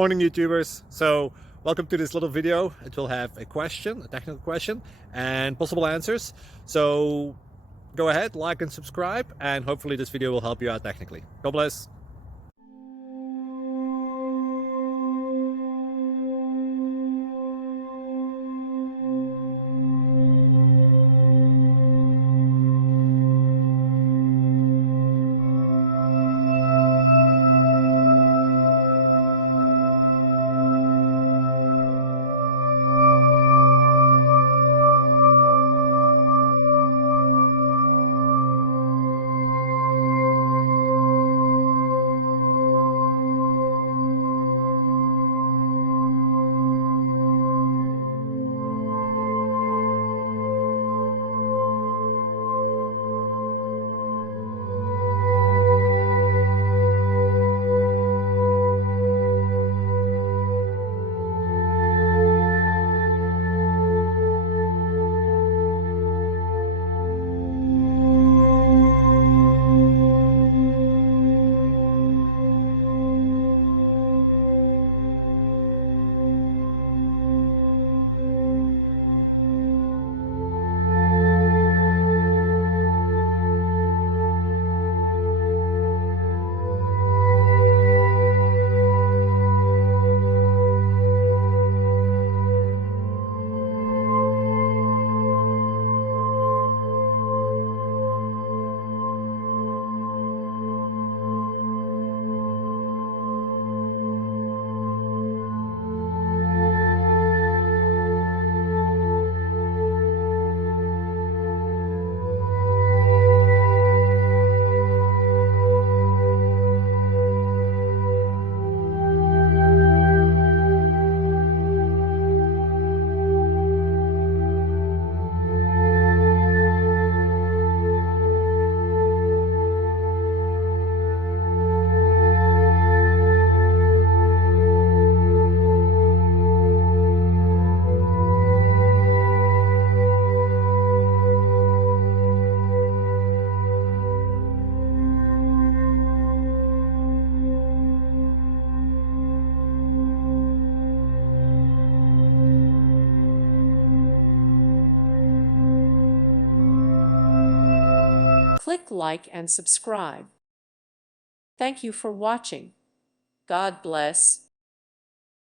Morning, YouTubers. So welcome to this little video. It will have a question, a technical question, and possible answers. So go ahead, like and subscribe, and hopefully this video will help you out technically. God bless. Click like and subscribe. Thank you for watching. God bless.